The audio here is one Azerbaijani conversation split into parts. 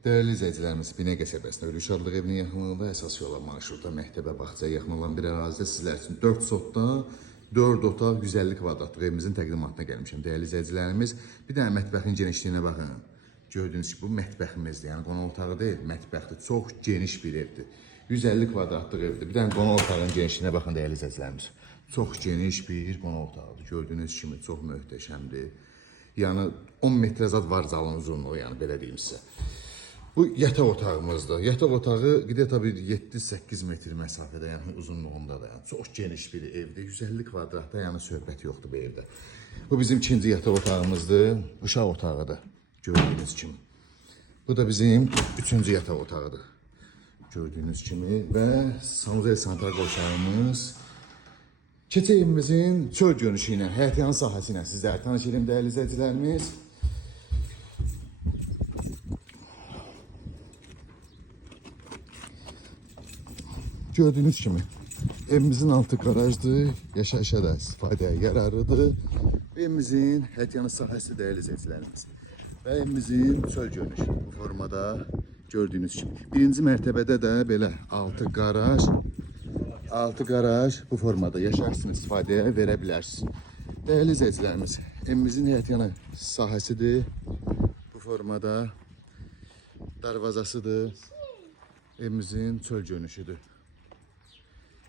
Değerli izləyicilərimiz, Binə qəsəbəsində Ölü Uşaqlıq evinin yaxınlığında əsas yola marşrutda məktəbə, bağçaya yaxın olan bir ərazidə sizlər üçün 4 sotda 4 otaq 150 kvadratlıq evimizin təqdimatına gəlmişəm. Değerli izləyicilərimiz, bir dənə mətbəxin genişliyinə baxın. Gördüyünüz ki, bu mətbəximizdir, yəni qonaq otağı deyil, mətbəxdir. Çox geniş bir evdir. 150 kvadratlıq evdir. Bir dənə qonaq otağının genişliyinə baxın değerli izləyicilərimiz. Çox geniş bir qonaq otağıdır. Gördüyünüz kimi çox möhtəşəmdir. Yəni 10 metrə zad var zalın uzunluğu, yəni belə deyim sizə. Bu yataq otağımızdır. Yataq otağı qidət bir 7-8 metr məsafədə, yəni uzunluğunda da, yəni çox geniş bir evdir. 150 kvadratda, yəni söhbət yoxdur bu evdə. Bu bizim ikinci yataq otağımızdır. Uşaq otağıdır. Gördüyünüz kimi. Bu da bizim üçüncü yataq otağıdır. Gördüyünüz kimi və sanuzel sanitar qovşağımız. Keçək evimizin çöl görünüşü ilə, həyətyanı sahəsi ilə sizləri tanış edeyim dəyərli izləyicilərimiz. Gördüğünüz kimi evimizin altı garajdır, yaşayışa da istifadəyə yararlıdır. Evimizin həyətyanı sahəsi dəyərli izləyicilərimiz. Və evimizin çöl görünüşü bu formada gördüyünüz kimi. Birinci mərtəbədə də belə altı garaj bu formada yaşayışın istifadəyə verə bilərsiniz. Dəyərli izləyicilərimiz, evimizin həyətyanı sahəsidir. Bu formada darvazasıdır. Evimizin çöl görünüşüdür.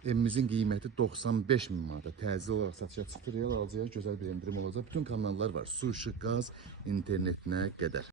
Evimizin qiyməti 95.000 manat. Təcil olaraq satışa çıxır, real alıcıya gözəl bir endirim olacaq. Bütün kanallar var. Su, işıq, qaz, internetinə qədər.